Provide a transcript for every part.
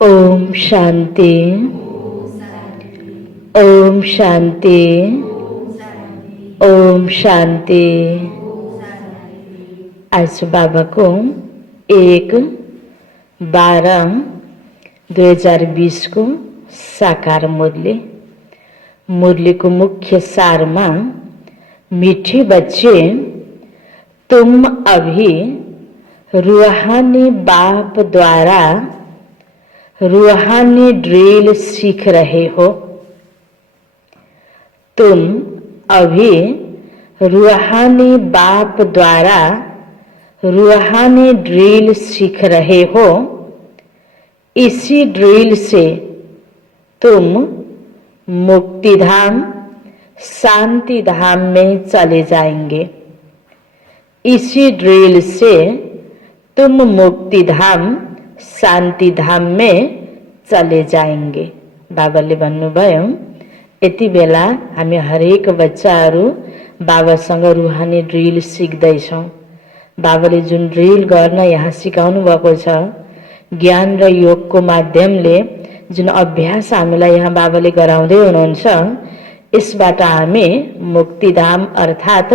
ओम शांति। ओम शांति। ओम शांति। आज बाबा को 1/12/2020 को साकार मुरली को मुख्य सार में, मीठे बच्चे तुम अभी रूहानी बाप द्वारा रूहानी ड्रिल सीख रहे हो। तुम अभी रूहानी बाप द्वारा रूहानी ड्रिल सीख रहे हो। इसी ड्रिल से तुम मुक्तिधाम शांति धाम में चले जाएंगे। इसी ड्रिल से तुम मुक्तिधाम शांति धाम में चले जाएंगे। बाबाले भन्नुभयो यति बेला हामी हरेक बच्चाहरू बाबासँग रूहानी ड्रिल सिक्दैछौँ। बाबाले जुन ड्रिल गर्न यहाँ सिकाउनु भएको छ, ज्ञान र योगको माध्यमले जुन अभ्यास हामीलाई यहाँ बाबाले गराउँदै हुनुहुन्छ, यसबाट हामी मुक्तिधाम अर्थात्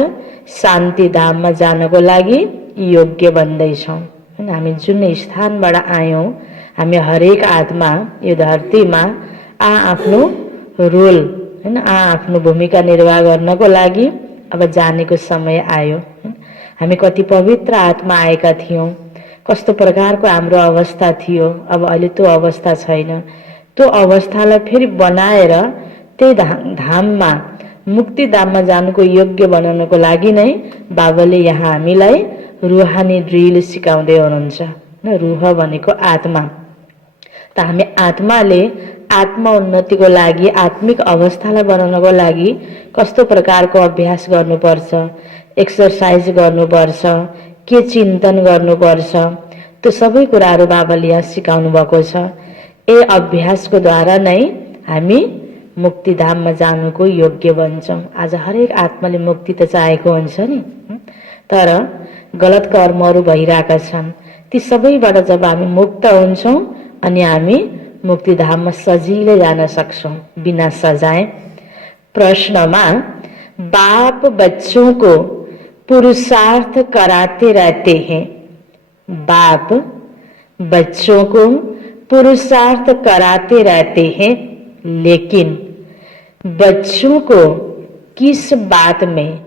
शान्ति धाममा जानको लागि योग्य बन्दैछौँ। हामी जुन स्थानबाट आयौँ, हामी हरेक आत्मा यो धरतीमा आफ्नो रोल आफ्नो भूमिका निर्वाह गर्नको लागि अब जानेको समय आयो। हामी कति पवित्र आत्मा आएका थियौँ, कस्तो प्रकारको हाम्रो अवस्था थियो, अब अहिले त्यो अवस्था छैन। त्यो अवस्थालाई फेरि बनाएर त्यही धाममा मुक्ति धाममा जानुको योग्य बनाउनको लागि नै बाबाले यहाँ हामीलाई रूहानी ड्रिल सिकाउँदै हुनुहुन्छ। रूह भनेको आत्मा। त हामी आत्माले आत्मा उन्नतिको लागि, आत्मिक अवस्थालाई बनाउनको लागि कस्तो प्रकारको अभ्यास गर्नुपर्छ, एक्सरसाइज गर्नुपर्छ, के चिन्तन गर्नुपर्छ, त्यो सबै कुराहरू बाबाले यहाँ सिकाउनु भएको छ। यही अभ्यासको द्वारा नै हामी मुक्तिधाममा जानुको योग्य बन्छौँ। आज हरेक आत्माले मुक्ति त चाहेको हुन्छ नि, तर गलत कर्महरू भइरहेका छन्। ती सबैबाट जब हामी मुक्त हुन्छौँ अनि हामी मुक्तिधाममा सजिलै जान सक्छौँ बिना सजाय। प्रश्नमा बाप बच्चों को पुरुषार्थ कराते रहते हैं। बाप बच्चों को पुरुषार्थ कराते रहते हैं, लेकिन बच्चों को किस बात में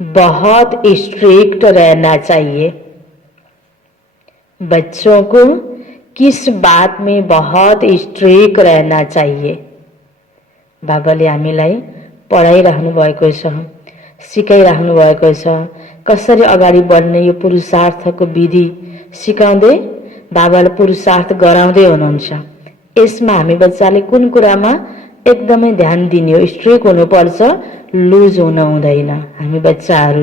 बहुत स्ट्रिक्ट रहना चाहिए? बच्चों को किस बात में बहुत स्ट्रिक्ट रहना चाहिए? बाबाले हामीलाई पढाइराख्नु भएको छ, सिकाइराख्नु भएको छ। कसरी अगाडि बढ्ने यो पुरुषार्थको विधि सिकाउँदै बाबाले पुरुषार्थ गराउँदै हुनुहुन्छ। यसमा हामी बच्चाले कुन कुरामा एकदमै ध्यान दिने हो? स्ट्रिक्ट हुनुपर्छ, लुज हुन हुँदैन। हामी बच्चाहरू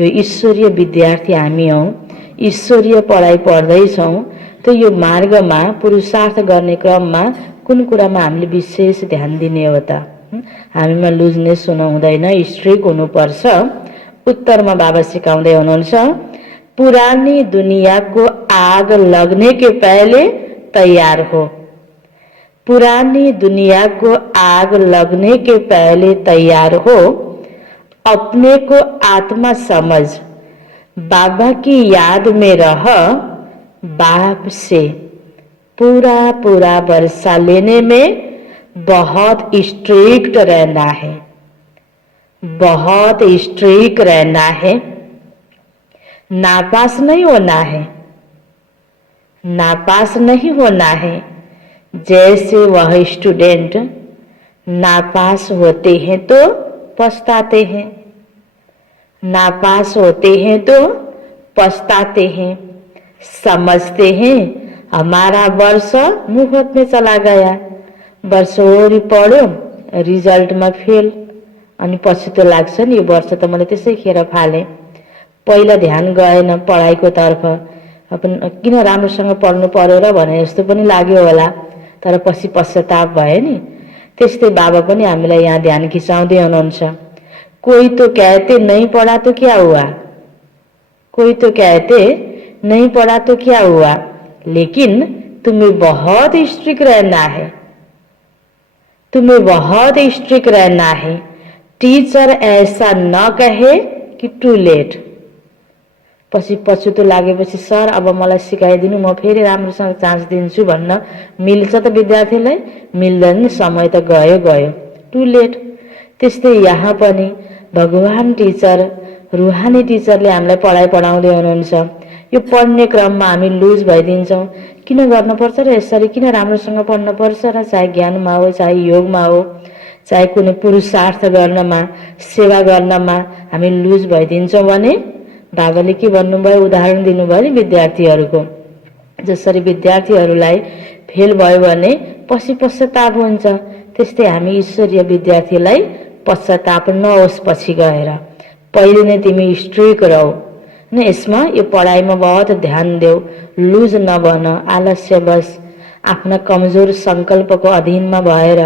यो ईश्वरीय विद्यार्थी हामी हौँ, ईश्वरीय पढाइ पढ्दैछौँ। त यो मार्गमा पुरुषार्थ गर्ने क्रममा कुन कुरामा हामीले विशेष ध्यान दिने हो त? हामीमा लुजनेस हुन हुँदैन, स्ट्रिक्ट हुनुपर्छ। उत्तरमा बाबा सिकाउँदै हुनुहुन्छ, पुरानी दुनिया को आग लगने के पहले तैयार हो। पुरानी दुनिया को आग लगने के पहले तैयार हो। अपने को आत्मा समझ, बाबा की याद में रह। बाप से पूरा वर्षा लेने में बहुत स्ट्रिक्ट रहना है, बहुत स्ट्रिक्ट रहना है। नापास नहीं होना है, नापास नहीं होना है। जैसे वह स्टूडेंट नापास होते हैं तो पछताते हैं, नापास होते हैं तो पछताते हैं, समझते हैं हमारा वर्ष मुफ्त में चला गया। वर्षभरि पढ्यो, रिजल्टमा फेल, अनि पछि त लाग्छ नि यो वर्ष त मैले त्यसै खेर फालेँ। पहिला ध्यान गएन पढाइको तर्फ, किन राम्रोसँग पढ्नु पर्यो र भने जस्तो पनि लाग्यो होला, तर पछि पश्चाताप भयो नि। त्यस्तै बाबा पनि हामीलाई यहाँ ध्यान खिचाउँदै हुनुहुन्छ। कोही तो कहते नहीं पढ़ा तो क्या हुआ, कोई तो कहते नहीं पढ़ा तो क्या हुआ, लेकिन तुम्हें बहुत स्ट्रिक्ट रहना है, तुम्हें बहुत स्ट्रिक्ट रहना है। टीचर ऐसा न कहे कि टू लेट। पछि पछुतो लागेपछि सर अब मलाई सिकाइदिनु, म फेरि राम्रोसँग चान्स दिन्छु भन्न मिल्छ त विद्यार्थीलाई? मिल्दैन, समय त गयो गयो, टु लेट। त्यस्तै यहाँ पनि भगवान टिचर, रुहानी टिचरले हामीलाई पढाइ पढाउँदै हुनुहुन्छ। यो पढ्ने क्रममा हामी लुज भइदिन्छौँ। किन गर्नुपर्छ र यसरी? किन राम्रोसँग पढ्न पर्छ र? चाहे ज्ञानमा हो, चाहे योगमा हो, चाहे कुनै पुरुषार्थ गर्नमा, सेवा गर्नमा हामी लुज भइदिन्छौँ भने बाबाले के भन्नुभयो? उदाहरण दिनुभयो नि विद्यार्थीहरूको। जसरी विद्यार्थीहरूलाई फेल भयो भने पछि पश्चाताप हुन्छ, त्यस्तै हामी ईश्वरीय विद्यार्थीलाई पश्चाताप नहोस् पछि गएर। पहिले नै तिमी स्ट्रिक रहो न, यसमा यो पढाइमा बहुत ध्यान देऊ, लुज नबन, आलस्य बस, आफ्ना कमजोर सङ्कल्पको अधीनमा भएर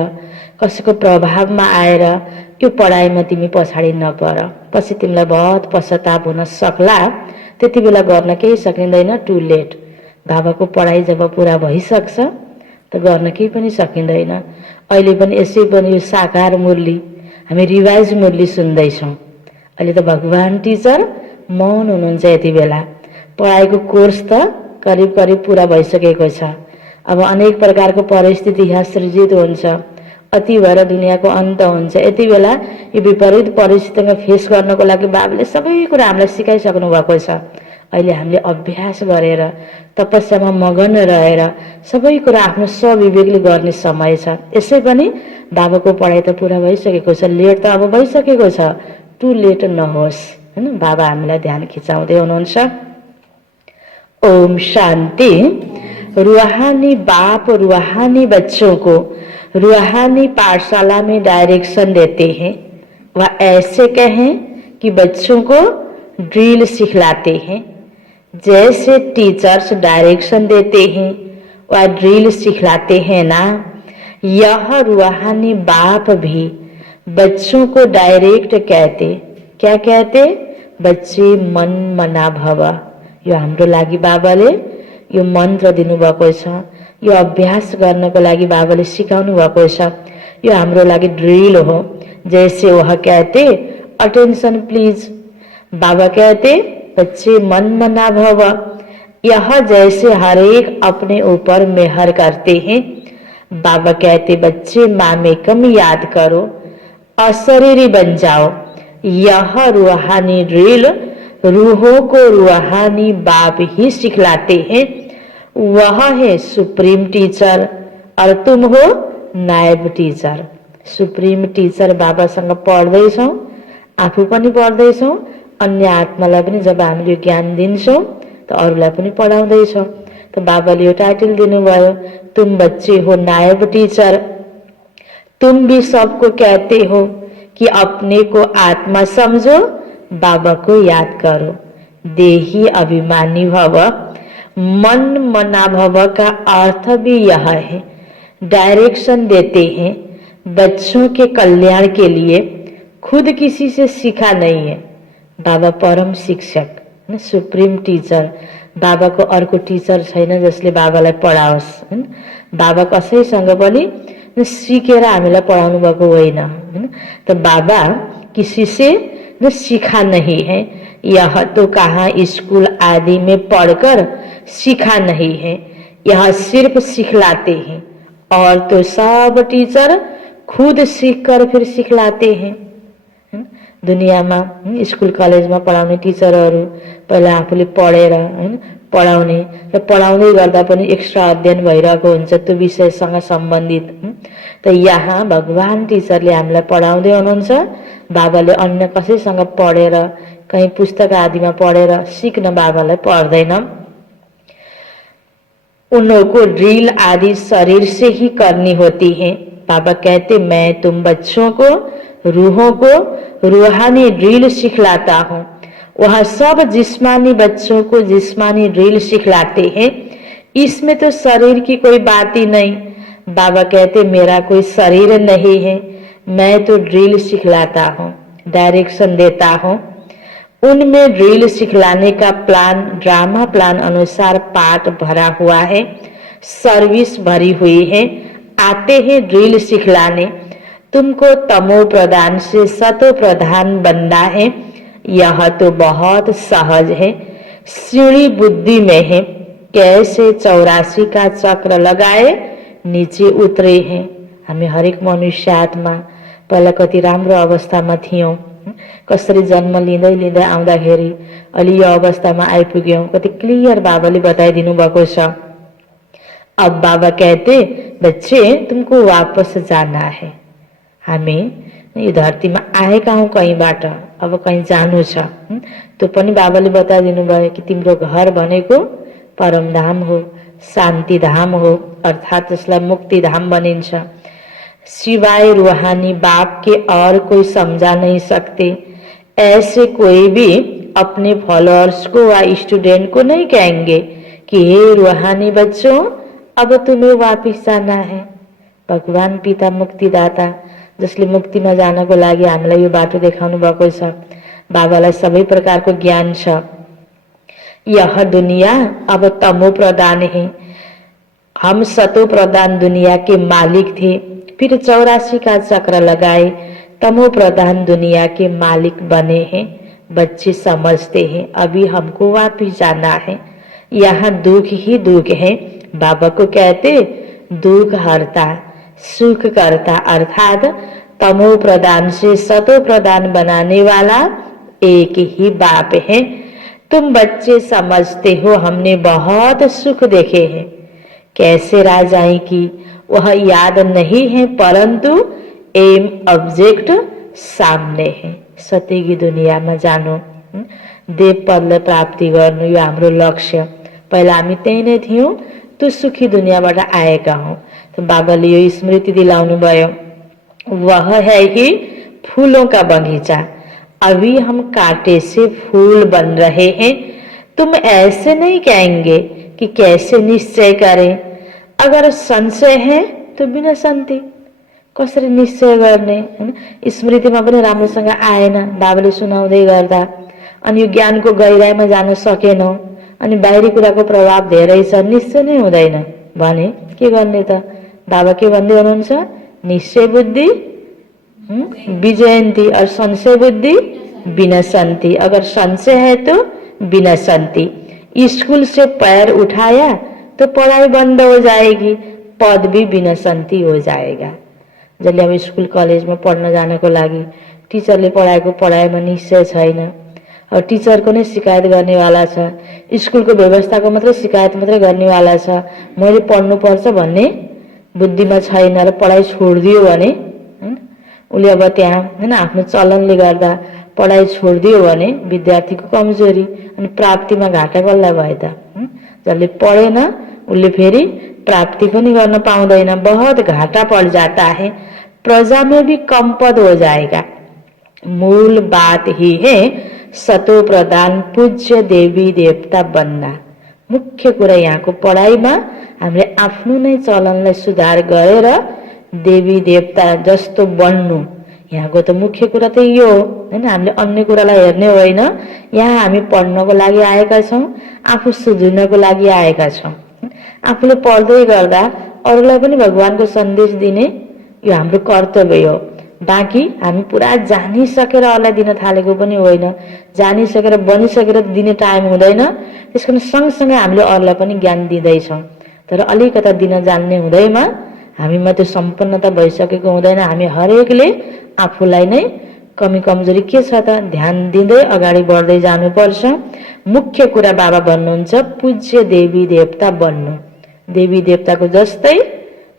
कसैको प्रभावमा आएर यो पढाइमा तिमी पछाडि नपर, पछि तिमीलाई बहुत पश्चाताप हुन सक्ला। त्यति बेला गर्न केही सकिँदैन, टु लेट। बाबाको पढाइ जब पुरा भइसक्छ त गर्न केही पनि सकिँदैन। अहिले पनि यसै पनि यो साकार मुरली, हामी रिभाइज मुरली सुन्दैछौँ। अहिले त भगवान टिचर मौन हुनुहुन्छ। यति बेला पढाइको कोर्स त करिब करिब पुरा भइसकेको छ। अब अनेक प्रकारको परिस्थिति यहाँ सृजित हुन्छ, अति भएर दुनियाँको अन्त हुन्छ। यति बेला यो विपरीत परिस्थितिमा फेस गर्नको लागि बाबाले सबै कुरा हामीलाई सिकाइसक्नु भएको छ। अहिले हामीले अभ्यास गरेर तपस्यामा मगन रहेर सबै कुरा आफ्नो स्वविवेकले गर्ने समय छ। यसै पनि बाबाको पढाइ त पुरा भइसकेको छ, लेट त अब भइसकेको छ, टु लेट नहोस् हैन। बाबा हामीलाई ध्यान खिचाउँदै हुनुहुन्छ। ओम शान्ति। रूहानी बाप रूहानी बच्चों को रूहानी पाठशाला में डायरेक्शन देते हैं। वह ऐसे कहें कि बच्चों को ड्रिल सिखलाते हैं। जैसे टीचर्स डायरेक्शन देते हैं वह ड्रिल सिखलाते हैं ना, यह रूहानी बाप भी बच्चों को डायरेक्ट कहते। क्या कहते? बच्चे मन मना भव। यो हाम्रो लागि बाबाले यो मन्त्र दिनुभएको छ। यो अभ्यास गर्नको लागि बाबाले सिकाउनु भएको छ। यो हाम्रो लागि ड्रिल हो। जैसे वह कहते, अटेंशन प्लीज। बाबा कहते, बच्चे मन मना भव। यह जैसे हर एक अपने ऊपर मेहर करते हैं। बाबा कहते, बच्चे मामेकम याद करो, अशरीरी बन जाओ। यह रूहानी ड्रिल रूहों को रूहानी बाप ही सिखलाते हैं। वह है सुप्रीम टीचर और तुम हो नायब टीचर। सुप्रीम टीचर बाबासँग पढ्दैछौँ, आफू पनि पढ्दैछौँ, अन्य आत्मालाई पनि जब हामीले ज्ञान दिन्छौँ त अरूलाई पनि पढाउँदैछौँ। त बाबाले यो टाइटल दिनुभयो, तुम बच्चे हो नायब टीचर। तुम भी सबको कहते हो कि अपने को आत्मा समझो, बाबा को याद करो। देही अभिमानी भव। मन मना भव का अर्थ भी यह है, डायरेक्शन देते हैं बच्चों के कल्याण के लिए। खुद किसी से सीखा नहीं है। बाबा परम शिक्षक, सुप्रीम टीचर। बाबाको अर्को टिचर छैन जसले बाबालाई पढाओस्। बाबा कसैसँग पनि सिकेर हामीलाई पढाउनु भएको होइन। तो बाबा किसी से न सीखा नहीं है। यह तो कहाँ स्कूल आदि में पढ़कर सीखा नहीं है, यह सिर्फ सिखलाते हैं। और तो सब टीचर खुद सीखकर फिर सिखलाते हैं। दुनियाँमा स्कुल कलेजमा पढाउने टिचरहरू पहिला आफूले पढेर हैन पढाउने र पढाउँदै गर्दा पनि एक्स्ट्रा अध्ययन भइरहेको हुन्छ त्यो विषयसँग सम्बन्धित। त यहाँ भगवान टिचरले हामीलाई पढाउँदै हुनुहुन्छ। बाबाले अन्य कसैसँग पढेर कहीँ पुस्तक आदिमा पढेर सिक्न बाबालाई पर्दैन। उनको ड्रिल आदि शरीर से ही करनी होती है। बाबा कहते, मैं तुम बच्चों को, रूहों को रूहानी ड्रिल सिखलाता हूँ। वह सब जिस्मानी बच्चों को जिस्मानी ड्रिल सिखलाते हैं। इसमें तो शरीर की कोई बात ही नहीं। बाबा कहते, मेरा कोई शरीर नहीं है, मैं तो ड्रिल सिखलाता हूँ, डायरेक्शन देता हूँ। उनमें ड्रिल सिखलाने का प्लान ड्रामा प्लान अनुसार पाठ भरा हुआ है। सर्विस भरी हुई है, आते हैं ड्रिल सिखलाने। तुमको तमो प्रधान से सतो प्रधान बनना है, यह तो बहुत सहज है। सीढ़ी बुद्धि में है, कैसे 84 का चक्र लगाए नीचे उतरे हैं। हामी हरेक मनुष्य आत्मा पहिला कति राम्रो अवस्थामा थियौं, कसरी जन्म लिँदै लिँदै आउँदाखेरि अलि यो अवस्थामा आइपुग्यौं, कति क्लियर बाबाले बताइदिनु भएको छ। अब बाबा कहते, बच्चे तुमको वापस जाना है। हामी यो धरतीमा आएका हौं कहीँबाट, अब कहीँ जानु छ। त्यो पनि बाबाले बताइदिनु भयो कि तिम्रो घर भनेको परमधाम हो, शान्तिधाम हो, अर्थात त्यसलाई मुक्तिधाम भनिन्छ। सिवाय रूहानी बाप के और कोई समझा नहीं सकते। ऐसे कोई भी अपने फॉलोअर्स को व स्टूडेंट को नहीं कहेंगे कि हे रूहानी बच्चों, अब तुम्हें वापिस जाना है। भगवान पिता मुक्तिदाता जसले मुक्तिमा जानको लागि हामीलाई यो बाटो देखाउनु भएको छ, बाबालाई सबै प्रकारको ज्ञान छ। यह दुनिया अब तमो प्रधान है। हम सतो प्रधान दुनिया के मालिक थे, फिर 84 का चक्र लगाए, तमो प्रधान दुनिया के मालिक बने हैं। बच्चे समझते हैं अभी हमको वापिस जाना है, यहाँ दुख ही दुख है। बाबा को कहते दुख हरता सुख करता, अर्थात तमो प्रधान से सतो प्रधान बनाने वाला एक ही बाप है। तुम बच्चे समझते हो हमने बहुत सुख देखे हैं, कैसे राजाई की वह याद नहीं है, परंतु एम ऑब्जेक्ट सामने है। सत्यकी दुनियामा जानु, देव पदलाई प्राप्ति गर्नु यो हाम्रो लक्ष्य। पहिला हामी त्यही नै थियौं, त्यो सुखी दुनियाँबाट आएका हौं। तो बाबाले यो स्मृति दिलाउनु भयो, वह है ही फूलों का बगीचा, अभी हम कांटे से फूल बन रहे हैं। तुम ऐसे नहीं कहेंगे कि कैसे निश्चय करें। अगर संशय है तो बिना शान्ति कसरी निश्चय गर्ने हैन। स्मृतिमा पनि राम्रोसँग आएन, बाबाले सुनाउँदै गर्दा अनि यो ज्ञानको गहिराइमा जान सकेनौं, अनि बाहिरी कुराको प्रभाव धेरै छ, निश्चय नै हुँदैन भने के गर्ने त। बाबा के भन्दै हुनुहुन्छ, निश्चय बुद्धि विजयन्ती और संशय बुद्धि विनशन्ति। अगर संशय है तो विनशन्ति। स्कूल से पैर उठाया तो पढ़ाई बंद हो जाएगी, पद भी विनशन्ति हो जाएगा। जसले अब स्कूल कलेज में पढ्न जानको लागि टिचरले पढाएको पढाइमा निश्चय छैन, और टिचरको नै शिकायत गर्नेवाला छ, स्कूलको व्यवस्थाको मात्रै शिकायत मात्रै गर्नेवाला छ। मैले पढ्नुपर्छ भन्ने बुद्धिमा छैन र पढाइ छोडिदियो भने उसले अब त्यहाँ हैन आफ्नो चलनले गर्दा पढाइ छोडिदियो भने विद्यार्थीको कमजोरी अनि प्राप्तिमा घाटा कसलाई भयो त। जसले पढेन उसले फेरि प्राप्ति पनि गर्न पाउँदैन, बहुत घाटा पड़ जाता है, प्रजा में भी कम पद हो जाएगा। मूल बात ही है सतो प्रधान पूज्य देवी देवता बन्ना। मुख्य कुरा यहाँको पढाइमा हामीले आफ्नो नै चलनलाई सुधार गरेर देवी देवता जस्तो बन्नु, यहाँको त मुख्य कुरा त यो हो हैन। हामीले अन्य कुरालाई हेर्ने होइन, यहाँ हामी पढ्नको लागि आएका छौं, आफू सुध्रिनको लागि आएका छौं। आफूले पढ्दै गर्दा अरूलाई पनि भगवानको सन्देश दिने यो हाम्रो कर्तव्य हो। बाँकी हामी पुरा जानिसकेर अरूलाई दिन थालेको पनि होइन, जानिसकेर बनिसकेर दिने टाइम हुँदैन। त्यसकारण सँगसँगै हामीले अरूलाई पनि ज्ञान दिँदैछौँ, तर अलिकता दिन जान्ने हुँदैमा हामीमा त्यो सम्पन्नता भइसकेको हुँदैन। हामी हरेकले आफूलाई नै कमी कमजोरी के छ त ध्यान दिँदै अगाडि बढ्दै जानुपर्छ। मुख्य कुरा बाबा भन्नुहुन्छ पूज्य देवी देवता बन्नु, देवी देवताको जस्तै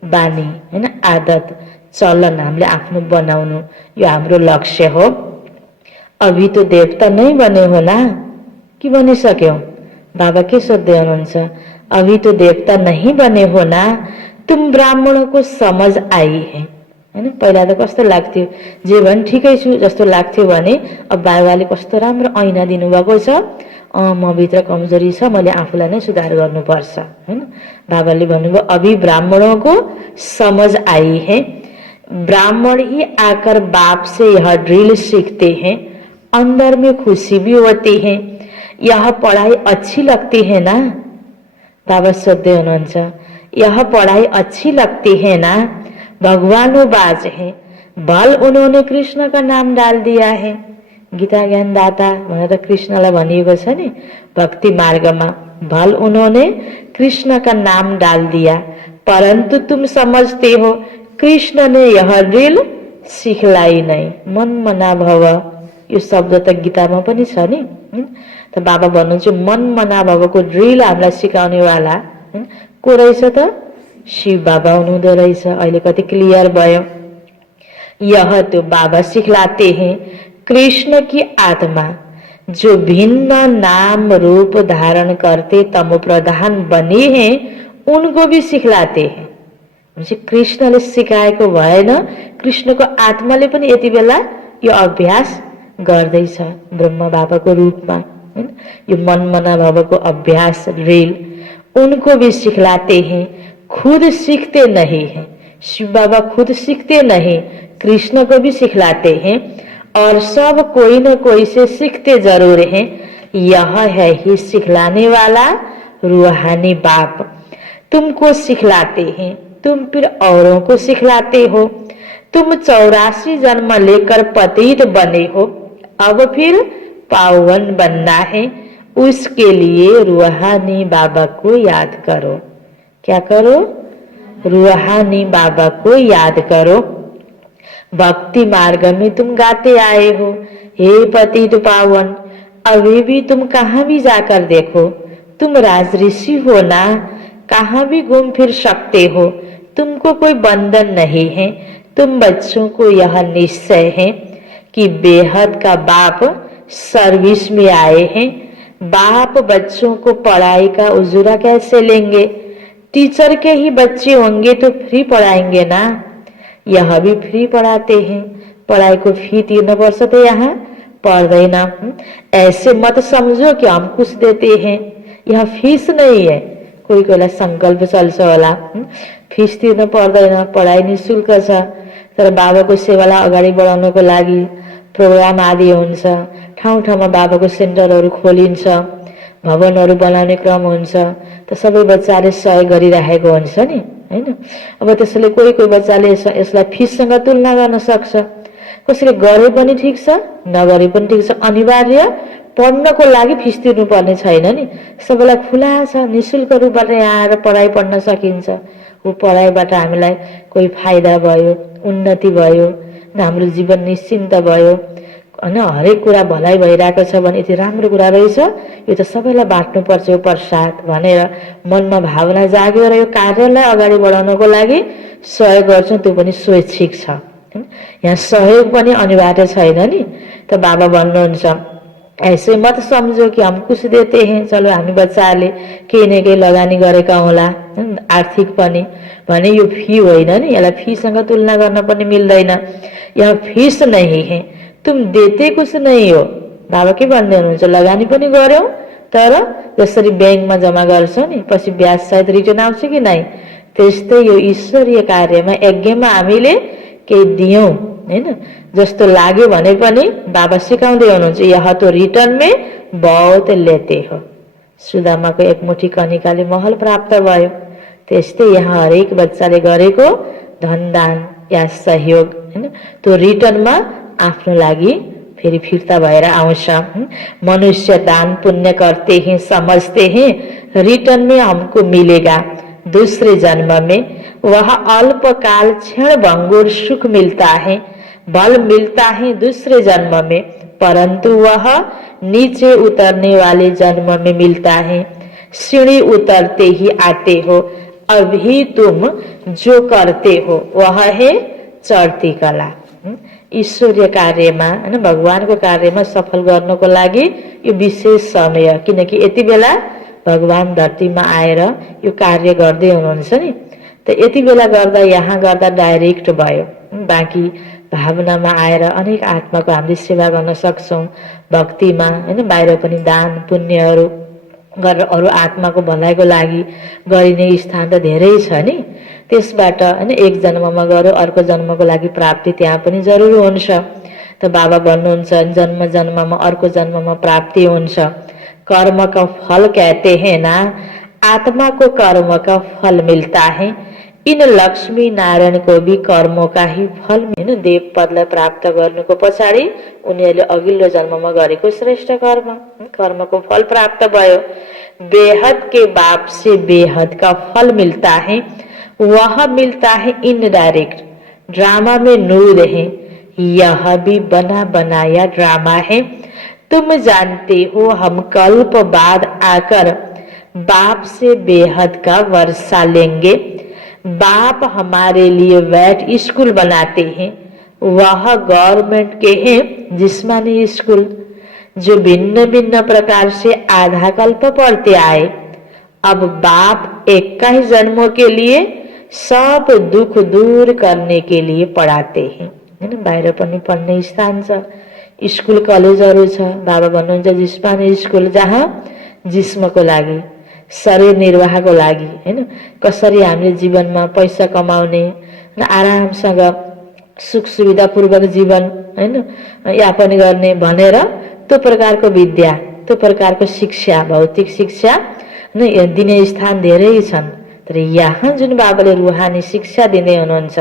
बानी हैन आदत चलन हामीले आफ्नो बनाउनु, यो हाम्रो लक्ष्य हो। अभी तो देवता नहीं बने हो ना, कि बनिसक्यौ? बाबा के सोध्दै हुनुहुन्छ, अभी तो देवता नहीं बने हो ना, तुम ब्राह्मणों को समझ आई है हैन। पहिला त कस्तो लाग्थ्यो, जे भने ठिकै छु जस्तो लाग्थ्यो भने अब बाबाले कस्तो राम्रो ऐना दिनुभएको छ, म भित्र कमजोरी छ, मैले आफूलाई नै सुधार गर्नुपर्छ हैन। बाबाले भन्नुभयो अभी ब्राह्मणों को समझ आई है, ब्राह्मण ही आकर बाप से यह ड्रिल सीखते हैं, अंदर में खुशी भी होती है। यह पढ़ाई अच्छी लगती है ना? बाबा सोध्दै हुनुहुन्छ यह पढ़ाई अच्छी लगती है ना? भगवानुवाच है, भल उन्होंने कृष्ण का नाम डाल दिया है। गीता ज्ञानदाता भनेर कृष्णलाई भनिएको छ नि भक्ति मार्गमा, भल उन्होंने कृष्ण का नाम डाल दिया, परंतु तुम समझते हो कृष्ण ने यह ड्रिल सिखलाई नहीं। मन मना भव, यो शब्द त गीतामा पनि छ नि। त बाबा भन्नुहुन्छ मन मना भवको ड्रिल हामीलाई सिकाउनेवाला को रहेछ त? शिव बाबा हुनुहुँदो रहेछ। अहिले कति क्लियर भयो। यह तो बाबा सिखलाते हैं कृष्ण की आत्मा जो भिन्न नाम रूप धारण करते तमो प्रधान बने हैं उनको भी सिखलाते हैं। कृष्णले सिकाएको भएन, कृष्णको आत्माले पनि यति बेला यो अभ्यास गर्दैछ ब्रह्म बाबाको रूपमा। यो मन मना बाबाको अभ्यास ड्रिल उनको भी सिखलाते हैं, खुद सीखते नहीं हैं। शिव बाबा खुद सीखते नहीं, कृष्ण को भी सिखलाते हैं और सब कोई न कोई से सीखते जरूर हैं। यह है ही सिखलाने वाला रूहानी बाप। तुमको सिखलाते हैं, तुम फिर औरों को सिखलाते हो। तुम 84 जन्म लेकर पतित बने हो, अब फिर पावन बनना है। उसके लिए रूहानी बाबा को याद करो। क्या करो? रूहानी बाबा को याद करो। भक्ति मार्ग में तुम गाते आए हो, हे पतित पावन, अभी भी तुम कहाँ भी जाकर देखो, तुम राजऋषि हो ना, कहाँ भी घूम फिर सकते हो, तुमको कोई बंधन नहीं है। तुम बच्चों को यह निश्चय है कि बेहद का बाप सर्विस में आए हैं। बाप बच्चों को पढ़ाई का उजूरा कैसे लेंगे? टीचर के ही बच्चे होंगे तो फ्री पढ़ाएंगे ना। यह भी फ्री पढ़ाते हैं, पढ़ाई को फी तीर्न पर्छ तो यहाँ पर्दैन। ऐसे मत समझो कि हम कुछ देते हैं, यहाँ फीस नहीं है। कोही कोहीलाई संकल्प चल्छ होला, फीस तिर्न पर्दैन, पढाइ निशुल्क छ। तर बाबाको सेवालाई अगाडि बढाउनको लागि प्रोग्राम आदि हुन्छ, ठाउँ ठाउँमा बाबाको सेन्टरहरू खोलिन्छ, भवनहरू बनाउने क्रम हुन्छ, त सबै बच्चाले सहयोग गरिरहेको हुन्छ नि, हैन? अब त्यसैले कोही कोही बच्चाले यसलाई फीससँग तुलना गर्न सक्छ। कसैले गरे पनि ठिक छ, नगरे पनि ठिक छ। अनिवार्य पढ्नको लागि फीस तिर्नु पर्ने छैन नि, सबैलाई खुला छ, निशुल्क रूपबाट यहाँ आएर पढाइ पढ्न सकिन्छ। ऊ पढाइबाट हामीलाई कोही फाइदा भयो, उन्नति भयो, हाम्रो जीवन निश्चिन्त भयो, हैन? हरेक कुरा भलाइ भइरहेको छ भने यति राम्रो कुरा रहेछ, यो त सबैलाई बाँड्नुपर्छ यो प्रसाद भनेर मनमा भावना जाग्यो र यो कार्यलाई अगाडि बढाउनको लागि सहयोग गर्छौँ, त्यो पनि स्वैच्छिक छ। यहाँ सहयोग पनि अनिवार्य छैन नि। त बाबा भन्नुहुन्छ ऐसे मत समझो कि हम कुछ देते हैं, चलो हामी बच्चाहरूले केही न केही लगानी गरेका होला, आर्थिक पनि, भने यो फी होइन नि, यसलाई फीसँग तुलना गर्न पनि मिल्दैन। यहाँ फीस नहीं है, तुम देते कुछ नहीं हो। बाबा के भन्दै हुनुहुन्छ, लगानी पनि गर्यौ, तर जसरी ब्याङ्कमा जम्मा गर्छौ नि, पछि ब्याज सहित रिटर्न आउँछ कि नै, त्यस्तै यो ईश्वरीय कार्यमा यज्ञमा हामीले केही दियौं, हैन? जस्तो लाग्यो भने पनि बाबा सिकाउँदै हुनुहुन्छ, यह तो रिटर्न में बहुत लेते हो। सुदामाको एक मुठी कनिकाले महल प्राप्त भयो, त्यस्तै यहाँ हरेक बच्चाले गरेको धनदान या सहयोग, हैन? त्यो रिटर्नमा आफ्नो लागि फेरि फिर्ता भएर आउँछ। मनुष्य दान पुण्य करते हैं, समझते हैं रिटर्न में हमको मिलेगा दूसरे जन्म में। वह अल्पकाल क्षण भंगुर सुख मिलता है, बल मिलता है दूसरे जन्म में, परंतु वह नीचे उतरने वाले जन्म में मिलता है। सीढ़ी उतरते ही आते हो, अभी तुम जो करते हो वह है चढ्ती कला। ईश्वरीय कार्यमा, हैन, भगवानको कार्यमा सफल गर्नको लागि यो विशेष समय, किनकि यति बेला भगवान धरतीमा आएर यो कार्य गर्दै हुनुहुन्छ नि। त यति बेला गर्दा यहाँ गर्दा डाइरेक्ट भयो, बाँकी भावनामा आएर अनेक आत्माको हामीले सेवा गर्न सक्छौं। भक्तिमा, हैन, बाहिर पनि दान पुण्यहरू गरेर अरू आत्माको भलाइको लागि गरिने स्थान त धेरै छ नि। त्यसबाट, हैन, एक जन्ममा गयो अर्को जन्मको लागि प्राप्ति त्यहाँ पनि जरुरी हुन्छ। त बाबा भन्नुहुन्छ जन्म जन्ममा अर्को जन्ममा प्राप्ति हुन्छ। कर्म का फल कहते हैं ना, आत्मा को कर्म का फल मिलता है। इन लक्ष्मी नारायण को भी कर्मों का ही फल मिल्यो। देव पदलाई प्राप्त गर्नुको पछाडि उनीहरूले अघिल्लो जन्ममा गरेको श्रेष्ठ कर्मको फल प्राप्त भयो। बेहद के बाप से बेहद का फल मिलता है, वह मिलता है इनडायरेक्ट। ड्रामा में नूर है, यह भी बना बनाया ड्रामा है। तुम जानते हो हम कल्प बाद आकर बाप से बेहद का वर्षा लेंगे। बाप हमारे लिए वेट स्कूल बनाते हैं, वह गवर्नमेंट के हैं जिस्मानी स्कूल, जो भिन्न भिन्न प्रकार से आधा कल्प पढ़ते आए। अब बाप 21 जन्मों के लिए सब दुख दूर करने के लिए पढ़ाते हैं। हैन, बाहिर पनि पढ्ने स्थान छ, स्कुल कलेजहरू छ। बाबा भन्नुहुन्छ जिस्मानी स्कुल, जहाँ जिस्मको लागि, शरीर निर्वाहको लागि, हैन, कसरी हामीले जीवनमा पैसा कमाउने, आरामसँग सुख सुविधापूर्वक जीवन, हैन, यापन गर्ने भनेर त्यो प्रकारको विद्या, त्यो प्रकारको शिक्षा, भौतिक शिक्षा नै दिने स्थान धेरै छन्। तर यहाँ जुन बाबाले रुहानी शिक्षा दिँदै हुनुहुन्छ,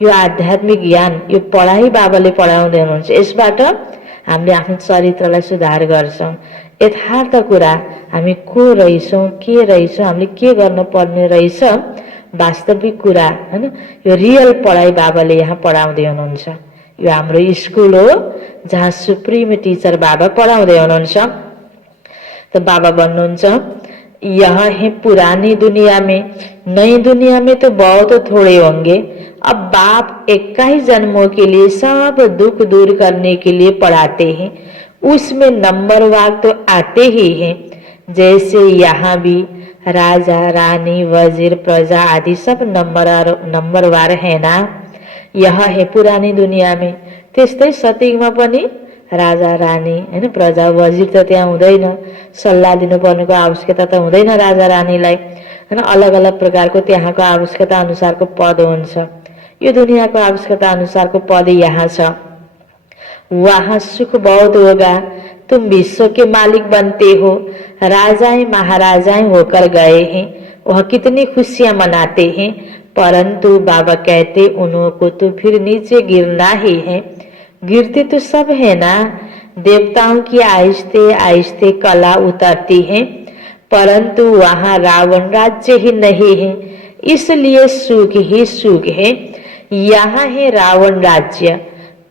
यो आध्यात्मिक ज्ञान, यो पढाइ बाबाले पढाउँदै हुनुहुन्छ। यसबाट हामीले आफ्नो चरित्रलाई सुधार गर्छौं। यथार्थ कुरा, हामी को रहेछौं, के रहेछौं, हामीले के गर्न पर्ने रहेछ, वास्तविक कुरा, हैन, यो रियल पढाइ बाबाले यहाँ पढाउँदै हुनुहुन्छ। यो हाम्रो स्कुल हो जहाँ सुप्रिम टीचर बाबा पढाउँदै हुनुहुन्छ। तो बाबा भन्नुहुन्छ यह है पुरानी दुनिया में, नई दुनिया में तो बहुत थोड़े होंगे। अब बाप 21 जन्मों के लिए सब दुख दूर करने के लिए पढ़ाते हैं। उसमें नंबरवार तो आते ही हैं, जैसे यहाँ भी राजा रानी वजीर प्रजा आदि सब नंबरवार है ना। यह है पुरानी दुनिया में, त्यस्तै सतयुगमा पनि राजा रानी, हैन, प्रजा वजीर त त्यहाँ हुँदैन, सल्लाह दिनुपर्नेको आवश्यकता त हुँदैन राजा रानीलाई, हैन। अलग अलग प्रकारको त्यहाँको आवश्यकता अनुसारको पद हुन्छ। यो दुनियाँको आवश्यकता अनुसारको पद यहाँ छ। वहाँ सुख बहुत होगा, तुम विश्व के मालिक बनते हो। राजाएं महाराजाएं होकर गए हैं, वह कितनी खुशियां मनाते हैं, परंतु बाबा कहते उनको तो फिर नीचे गिरना ही है। गिरते तो सब है ना। देवताओं की आहिस्ते आहिस्ते कला उतरती है, परंतु वहाँ रावण राज्य ही नहीं है, इसलिए सुख ही सुख है। यहाँ है रावण राज्य,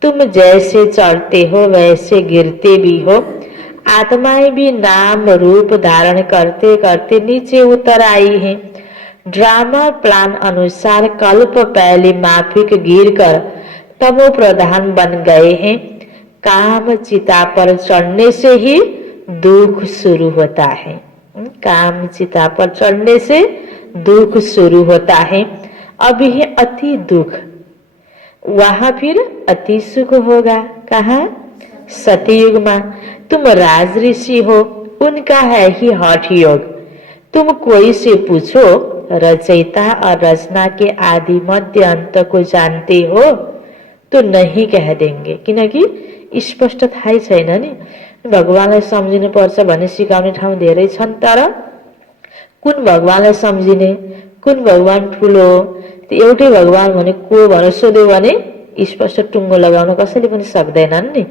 तुम जैसे चढ़ते हो वैसे गिरते भी हो। आत्माएं भी नाम रूप धारण करते करते नीचे उतर आई हैं। ड्रामा प्लान अनुसार कल्प पहले माफिक गिरकर तमो प्रधान बन गए हैं। काम चिता पर चढ़ने से ही दुख शुरू होता है। काम चिता पर चढ़ने से दुख शुरू होता है। अभी है अति दुख, वहां फिर अति सुख होगा। कहाँ? सतयुग में। तुम राज ऋषि हो, उनका है ही हठ योग। तुम कोई से पूछो रचयिता और रचना के आदि मध्य अंत को जानते हो तो नहीं कह देंगे, किनकि स्पष्ट थाहै छैन नि। भगवानलाई सम्झिनु पर्छ भन्ने सिकाउने ठाउँ धेरै छन्, तर कुन भगवानलाई सम्झिने, कुन भगवान ठुलो हो, त्यो एउटै भगवान भने को भनेर सोध्यो भने स्पष्ट टुङ्गो लगाउन कसैले पनि सक्दैनन् नि।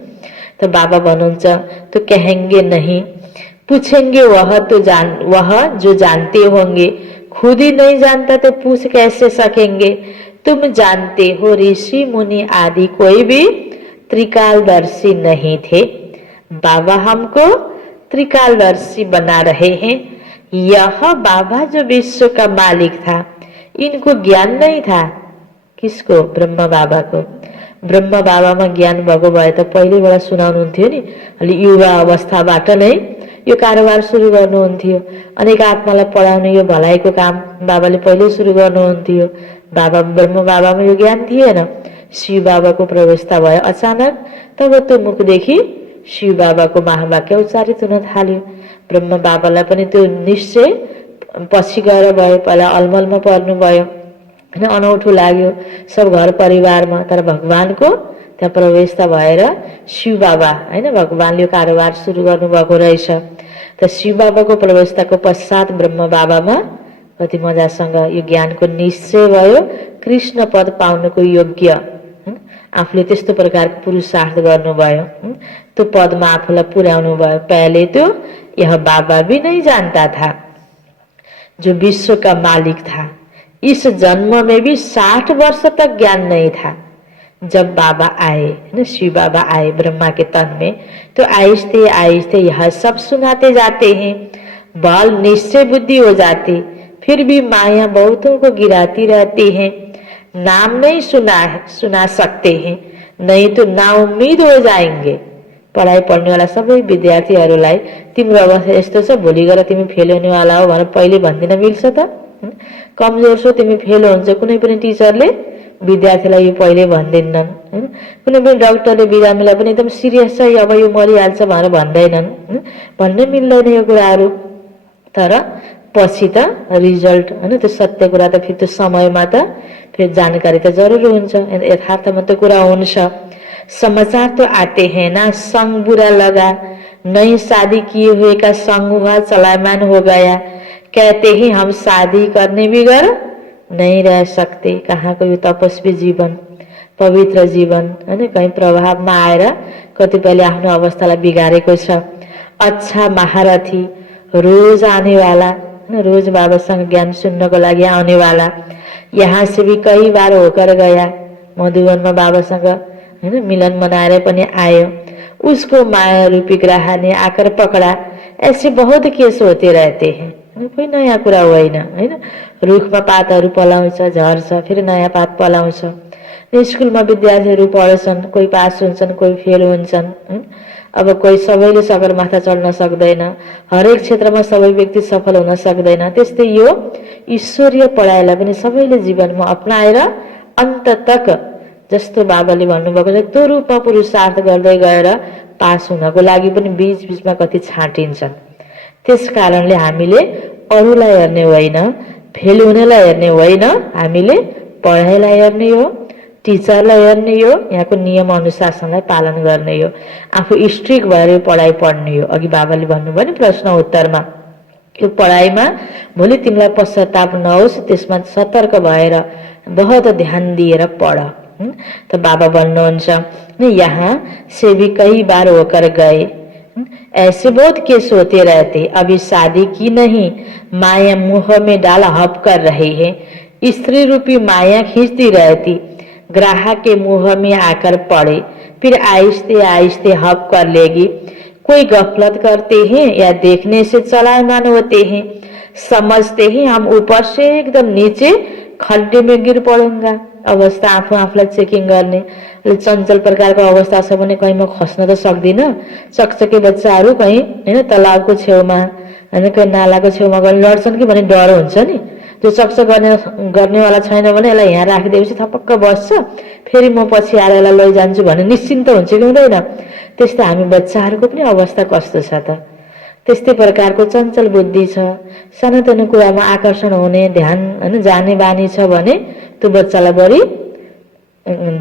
तो बाबा भन्नुहुन्छ तो कहेंगे नहीं, पूछेंगे वह जो जानते होंगे। खुद ही नहीं जानता तो पूछ कैसे सकेंगे। तुम जानते हो ऋषि मुनि आदि कोई भी त्रिकालदर्शी नहीं थे, बाबा हमको त्रिकालदर्शी बना रहे हैं। यह बाबा जो विश्व का मालिक था, इनको ज्ञान नहीं था। किसको? ब्रह्मा बाबा को। ब्रह्मा बाबामा ज्ञान भएको भए त पहिलेबाट सुनाउनुहुन्थ्यो नि। अलि युवा अवस्थाबाट नै यो कारोबार सुरु गर्नुहुन्थ्यो। अनेक आत्मालाई पढाउने यो भलाइको काम बाबाले पहिले सुरु गर्नुहुन्थ्यो। बाबा ब्रह्म बाबामा यो ज्ञान थिएन। शिव बाबाको प्रवेशता भयो अचानक, तब त्यो मुखदेखि शिव बाबाको महावाक्य उच्चारित हुन थाल्यो। ब्रह्म बाबालाई पनि त्यो निश्चय पछि गएर भयो। पहिला अलमलमा पर्नु भयो, हैन, अनौठो लाग्यो सब घर परिवारमा। तर भगवानको त्यहाँ प्रवेशता भएर शिव बाबा, हैन, भगवानले यो कारोबार सुरु गर्नुभएको रहेछ। त शिव बाबाको प्रवेशताको पश्चात ब्रह्म बाबामा कति मजासँग यो ज्ञानको निश्चय भयो, कृष्ण पद पाउनको योग्य आफूले त्यस्तो प्रकारको पुरुषार्थ गर्नुभयो, त्यो पदमा आफूलाई पुर्याउनु भयो। पहले तो यह बाबा भी नहीं जानता था, जो विश्व का मालिक था। इस जन्म में भी 60 वर्ष तक ज्ञान नहीं था। जब बाबा आए, शिव बाबा आए ब्रह्मा के तन में, तो आहिस्ते आहिस्ते यह सब सुनाते जाते हैं, बल निश्चय बुद्धि हो जाती, फिर भी माया बहुतों को गिराती रहती है। नाम नहीं सुना सकते हैं, नहीं तो ना उम्मीद हो जाएंगे। पढाइ पढ्ने वाला सबै विद्यार्थीहरूलाई तिम्रो अवस्था यस्तो छ, भोलि गएर तिमी फेल हुनेवाला हो भनेर पहिले भन्दिन मिल्छ त? कमजोर छौ, तिमी फेल हुन्छ, कुनै पनि टिचरले विद्यार्थीलाई यो पहिले भन्दैनन् हैन। कुनै पनि डाक्टरले बिरामीलाई पनि एकदम सिरियस छ, अब यो मरिहाल्छ भनेर भन्दैनन्, भन्न मिल्दैन यो कुराहरू। तर पछि त रिजल्ट हैन, त्यो सत्य कुरा त फेरि त्यो समयमा त फेरि जानकारी त जरुर हुन्छ, यथार्थमा त्यो कुरा हुन्छ। समाचार तो आते हैं ना, संग बुरा लगा, नई शादी किए हुए का संग हुआ, चलायमान हो गया, कहते ही हम शादी करने बिगर नहीं रह सकते। कहाँ को यो तपस्वी जीवन, पवित्र जीवन हैन, कहीं प्रभावमा आएर कतिपयले आफ्नो अवस्थालाई बिगारेको छ। अच्छा महारथी, रोज आने वाला, रोज बाबासँग ज्ञान सुन्नको लागि आउने वाला, यहाँ से भी कई बार होकर गया, मधुवनमा बाबासँग हैन मिलन मनाएर पनि आयो। उसको माया रूपी ग्राह ने आकर पकड़ा। ऐसे बहुत केस होते रहते हैं, कोही नयाँ कुरा होइन हैन। रुखमा पातहरू पलाउँछ, झर्छ, फेरि नयाँ पात पलाउँछ। स्कुलमा विद्यार्थीहरू पढ्छन्, कोही पास हुन्छन्, कोही फेल हुन्छन् हैन। अब कोही सबैले सगरमाथा चढ्न सक्दैन, हरेक क्षेत्रमा सबै व्यक्ति सफल हुन सक्दैन। त्यस्तै यो ईश्वरीय पढाइलाई पनि सबैले जीवनमा अपनाएर अन्त तक जस्तो बाबाले भन्नुभएको छ त्यो रूपमा पुरुषार्थ गर्दै गएर पास हुनको लागि पनि बीच बीचमा कति छाटिन्छन्। त्यस कारणले हामीले अरूलाई हेर्ने होइन, फेल हुनेलाई हेर्ने होइन, हामीले पढाइलाई हेर्ने हो, टिचरलाई हेर्ने हो, यहाँको नियम अनुशासनलाई पालन गर्ने हो, आफू स्ट्रिक्ट भएर पढाइ पढ्ने हो। अघि बाबाले भन्नुभयो नि प्रश्न उत्तरमा, यो पढाइमा भोलि तिमीलाई पश्चाताप नहोस्, त्यसमा सतर्क भएर बहुत ध्यान दिएर पढ। तो बाबा भन्नुहुन्छ यहाँ से भी कई बार होकर गए, ऐसे बहुत केस होते रहते, अभी शादी की नहीं, माया मुंह में डाल हप कर रहे हैं। स्त्री रूपी माया खींचती रहती, ग्राहक के मुंह में आकर पड़े, फिर आहिस्ते आहिस्ते हप कर लेगी। कोई गफलत करते हैं या देखने से चलायमान होते हैं, समझते ही हम ऊपर से एकदम नीचे खड्डे में गिर पड़ूंगा। अवस्था आफू आफूलाई चेकिङ गर्ने, चञ्चल प्रकारको अवस्था छ भने कहीँ म खस्न त सक्दिनँ। चकचके बच्चाहरू कहीँ हैन तलाबको छेउमा हैन कहीँ नालाको छेउमा गएर लड्छन् कि भन्ने डर हुन्छ नि। त्यो चकचक गर्नेवाला छैन भने यसलाई यहाँ राखिदिएपछि थपक्क बस्छ, फेरि म पछि आएर यसलाई लैजान्छु भन्ने निश्चिन्त हुन्छ कि हुँदैन। त्यस्तै हामी बच्चाहरूको पनि अवस्था कस्तो छ त? त्यस्तै प्रकारको चञ्चल बुद्धि छ, सानोतिनो कुरामा आकर्षण हुने, ध्यान हैन जाने बानी छ भने त्यो बच्चालाई बढी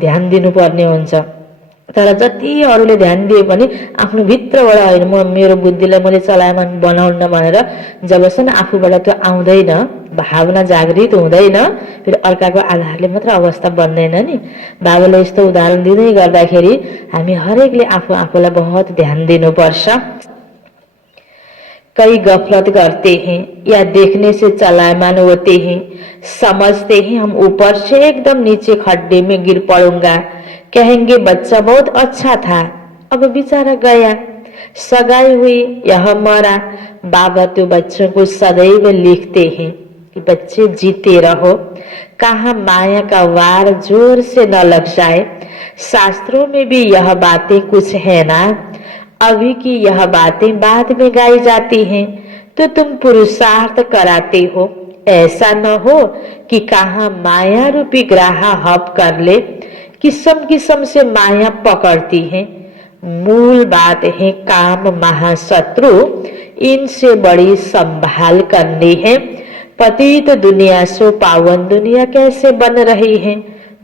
ध्यान दिनुपर्ने हुन्छ। तर जति अरूले ध्यान दिए पनि आफ्नो भित्रबाट होइन, म मेरो बुद्धिलाई मैले चलायमान बनाउन भनेर जबसम्म आफूबाट त्यो आउँदैन, भावना जागृत हुँदैन, फेरि अर्काको आधारले मात्र अवस्था बन्दैन नि। बाबाले यस्तो उदाहरण दिँदै गर्दाखेरि हामी हरेकले आफू आफूलाई बहुत ध्यान दिनुपर्छ। कई गफलत करते हैं या देखने से चलायमान होते हैं, समझते ही हम ऊपर से एकदम नीचे खड्डे में गिर पड़ूंगा। कहेंगे बच्चा बहुत अच्छा था, अब बेचारा गया, सगाई हुई, यह मरा। बाबा तो बच्चों को सदैव लिखते हैं कि बच्चे जीते रहो, कहाँ माया का वार जोर से न लग जाए। शास्त्रों में भी यह बातें कुछ है ना, अभी की यह बातें बाद में गाई जाती हैं, तो तुम पुरुषार्थ कराते हो। ऐसा न हो कि कहाँ माया रूपी ग्राहा हप कर ले, किस्म किस्म से माया पकड़ती है। मूल बात है काम महाशत्रु, इनसे बड़ी संभाल करनी है। पति तो दुनिया सो पावन दुनिया कैसे बन रही है,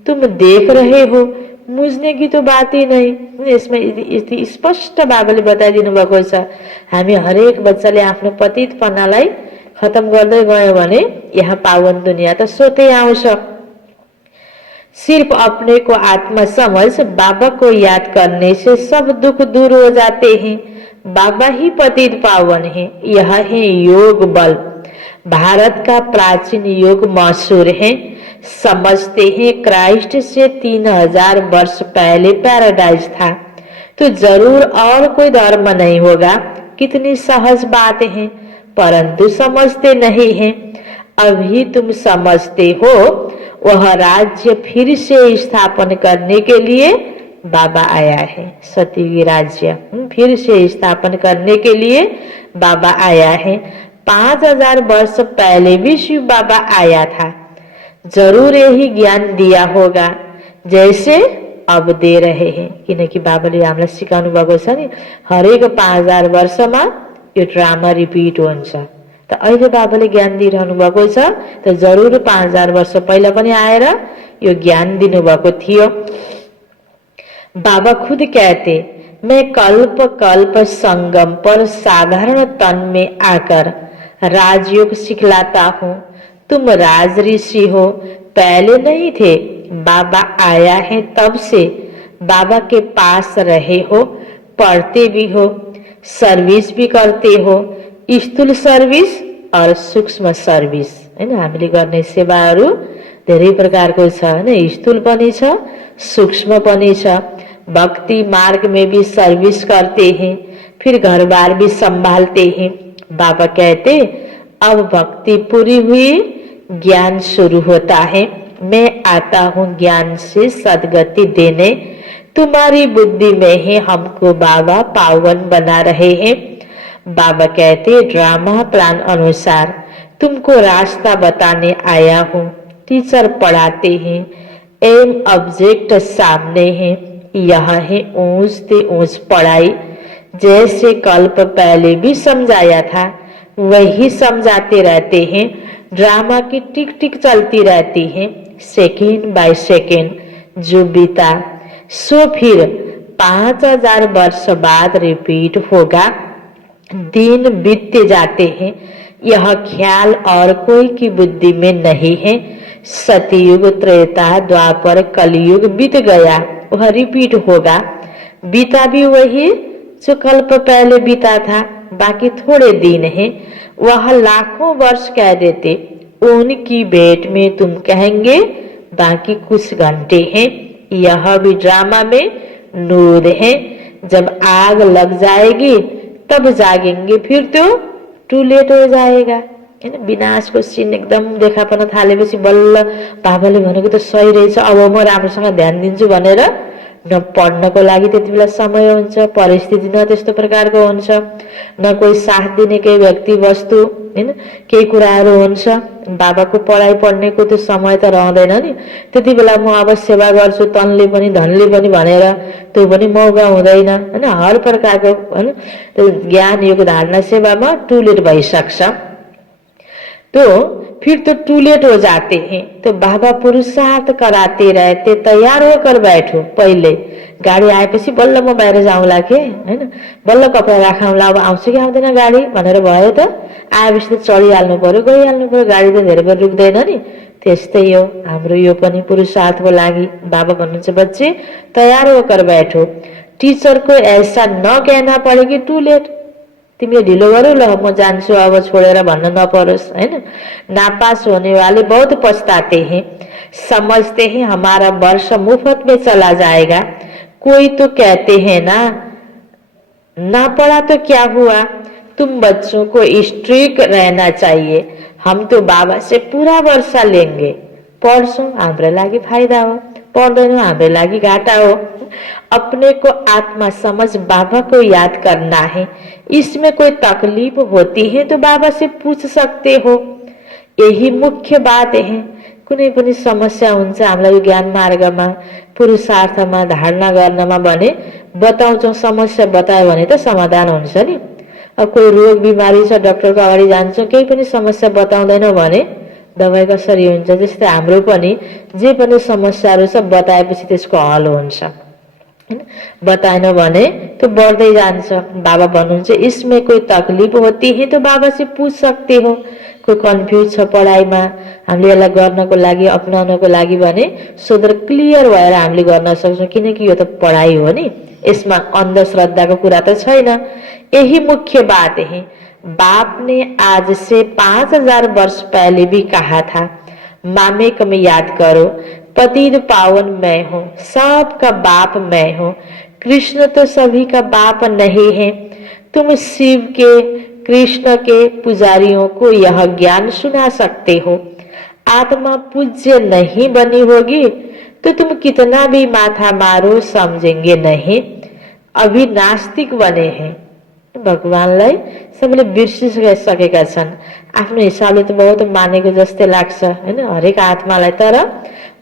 तुम देख रहे हो। बुझ्ने की तो बात ही नहीं। यसमा यति स्पष्ट बाबाले बताइदिनु भएको छ, हामी हरेक बच्चाले आफ्नो पतितपनालाई खत्म गर्दै गयो भने यहाँ पावन दुनिया तो सोते आउँछ। सिर्फ अपने को आत्मा समझ बाबा को याद करने से सब दुख दूर हो जाते हैं। बाबा ही पतित पावन है। यह है योग बल। भारत का प्राचीन योग मशहूर है। समझते हैं क्राइस्ट से 3000 वर्ष पहले पैराडाइज था, तो जरूर और कोई धर्म नहीं होगा। कितनी सहज बात है, परंतु समझते नहीं हैं। अभी तुम समझते हो। वह राज्य फिर से स्थापन करने के लिए बाबा आया है। सतयुगी राज्य फिर से स्थापन करने के लिए बाबा आया है। 5000 वर्ष पहले भी शिव बाबा आया था। जरूर यही ज्ञान दिया होगा जैसे अब दे रहे हैं। किनकि बाबाले हामीलाई सिकाउनु भएको छ नि, हरेक 5000 वर्षमा यो ड्रामा रिपिट हुन्छ। त अहिले बाबाले ज्ञान दिइरहनु भएको छ, त जरूर 5000 वर्ष पहिला पनि आएर यो ज्ञान दिनुभएको थियो। बाबा खुद कहते, मैं कल्प कल्प संगम पर साधारण तन में आकर राजयोग सिखलाता हूँ। तुम राज ऋषि हो, पहले नहीं थे। बाबा आया है तब से बाबा के पास रहे हो, पढ़ते भी हो, सर्विस भी करते हो। स्थूल सर्विस और सूक्ष्म सर्विस हैन, हामीले गर्ने सेवाहरू धेरै प्रकारको छ हैन। स्थूल पनि छ, सूक्ष्म पनि छ। भक्ति मार्ग में भी सर्विस करते हैं, फिर घर बार भी संभालते हैं। बाबा कहते, अब भक्ति पूरी हुई, ज्ञान शुरू होता है। मैं आता हूँ ज्ञान से सद्गति देने। तुम्हारी बुद्धि में ही हमको बाबा पावन बना रहे हैं। बाबा कहते, ड्रामा प्लान अनुसार तुमको रास्ता बताने आया हूँ। टीचर पढ़ाते हैं, एम ऑब्जेक्ट सामने है। यह है ऊंच से ऊंच पढ़ाई। जैसे कल्प पहले भी समझाया था वही समझाते रहते हैं। ड्रामा की टिक टिक चलती रहती है, सेकेंड बाय सेकेंड। जो बीता सो फिर 5000 वर्ष बाद रिपीट होगा। दिन बीतते जाते हैं, यह ख्याल और कोई की बुद्धि में नहीं है। सतयुग, त्रेता, द्वापर, कलयुग बीत गया, वह रिपीट होगा। बीता भी वही जो कल्प पहले बीता था, बाकी थोड़े दिन हैं। वह लाखों वर्ष कह देते, उनकी भेंट में तुम कहेंगे बाकी कुछ घंटे हैं। यह भी ड्रामा में नूर है। जब आग लग जाएगी तब जागेंगे, फिर तो टू लेट हो जाएगा हैन। विनाशको सीन एकदम देखा पर्न थालेपछि बल्ल बाबाले भनेको त सही रहेछ, अब म राम्रोसँग ध्यान दिन्छु भनेर न पढ्नको लागि त्यति बेला समय हुन्छ, परिस्थिति न त्यस्तो प्रकारको हुन्छ, न कोही साथ दिने केही व्यक्ति वस्तु हैन, केही कुराहरू हुन्छ। बाबाको पढाइ पढ्नेको त्यो समय त रहँदैन नि। त्यति बेला म अब सेवा गर्छु तनले पनि धनले पनि भनेर त्यो पनि मौका हुँदैन हैन। हर प्रकारको हैन ज्ञान योग धारणा सेवामा टू लेट भइसक्छ। तो फिर तो टू लेट हो जाते हैं। तो बाबा पुरुषार्थ कराते रहते, तैयार होकर बैठो। पहिले गाडी आएपछि बल्ल म बाहिर जाउँला के हैन, बल्ल कपडा राखौँला, अब आउँछ कि आउँदैन गाडी भनेर भयो त। आएपछि त चढिहाल्नु पर्यो, गइहाल्नु पर्यो, गाडी त धेरै बेर रुक्दैन नि। त्यस्तै हो हाम्रो यो पनि पुरुषार्थको लागि। बाबा भन्नुहुन्छ, बच्चे तैयार होकर बैठो। टीचर को ऐसा न कहना पड़े कि टू लेट, तिमीले ढिलो गर्यो ल म जान्छु अब छोडेर भन्न नपरोस् हैन। नापास होने वाले बहुत पछताते हैं, समझते हैं हमारा वर्ष मुफ्त में चला जाएगा। कोई तो कहते हैं ना पढ़ा तो क्या हुआ, तुम बच्चों को स्ट्रिक्ट रहना चाहिए। हम तो बाबा से पूरा वर्षा लेंगे। पढ्छौं हाम्रो लागि फाइदा हो, पढ्दैनौं हाम्रो लागि घाटा हो। अपने को आत्मा समझ बाबा को याद करना है। इसमें कोई तकलीफ होती है तो बाबा से पूछ सकते हो, यही मुख्य बात है। कुनै पनि समस्या हुन्छ हामीलाई ज्ञान मार्गमा, पुरुषार्थमा, धारणा गर्नमा भने बताउँछौं। समस्या बतायो भने त समाधान हुन्छ नि। अब कोही रोग बिमारी छ, डाक्टरको अगाडि जान्छौं, केही पनि समस्या बताउँदैन भने दबाई कसरी हुन्छ जस्तै हाम्रो पनि जे पनि समस्याहरू छ बताएपछि त्यसको हल हुन्छ हैन। बताएन भने त्यो बढ्दै जान्छ। बाबा भन्नुहुन्छ इसमें कोई तकलीफ होती है तो बाबा से पूछ सकते हो। कोही कन्फ्युज छ पढाइमा, हामीले यसलाई गर्नको लागि अपनाउनको लागि भने सोधेर क्लियर भएर हामीले गर्न सक्छौँ, किनकि यो त पढाइ हो नि, यसमा अंधश्रद्धा को कुरा तो छैन। यही मुख्य बात है। बाप ने आज से 5000 वर्ष पहले भी कहा था, मामेक में याद करो, पतित पावन मैं हूँ, सबका बाप मैं हूँ। कृष्ण तो सभी का बाप नहीं है। तुम शिव के, कृष्ण के पुजारियों को यह ज्ञान सुना सकते हो। आत्मा पूज्य नहीं बनी होगी तो तुम कितना भी माथा मारो समझेंगे नहीं। अभी नास्तिक बने हैं। भगवानलाई सबैले बिर्सिसकेका छन्। आफ्नो हिसाबले त बहुत मानेको जस्तै लाग्छ हैन हरेक आत्मालाई, तर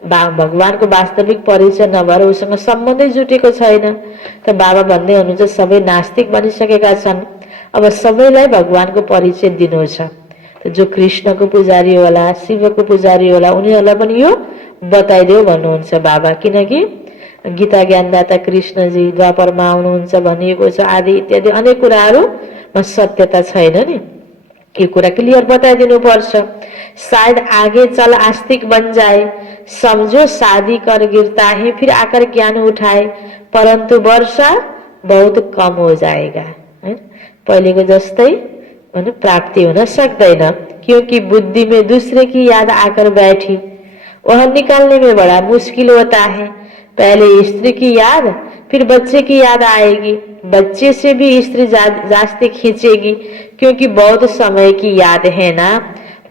भगवानको वास्तविक परिचय नभएर उसँग सम्बन्धै जुटेको छैन। त बाबा भन्दै हुनुहुन्छ सबै नास्तिक बनिसकेका छन्। अब सबैलाई भगवानको परिचय दिनु छ। त जो कृष्णको पुजारी होला, शिवको पुजारी होला, उनीहरूलाई पनि यो बताइदेऊ भन्नुहुन्छ बाबा। किनकि गीता ज्ञानदाता कृष्णजी द्वापरमा आउनुहुन्छ भनिएको छ, आदि इत्यादि अनेक कुराहरूमा सत्यता छैन नि, ये कुरा क्लियर बताइदिनु पर्छ। शायद आगे चल आस्तिक बन जाए, समझो शादी कर गिरता है फिर आकर ज्ञान उठाए, परंतु वर्षा बहुत कम हो जाएगा। पहिलेको जस्तै प्राप्ति हुन सक्दैन, क्योंकि बुद्धि में दूसरे की याद आकर बैठी, वह निकालने में बड़ा मुश्किल होता है। पहले स्त्री की याद, फिर बच्चे की याद आएगी, बच्चे से भी स्त्री जास्ती खींचेगी, क्योंकि बहुत समय की याद है ना।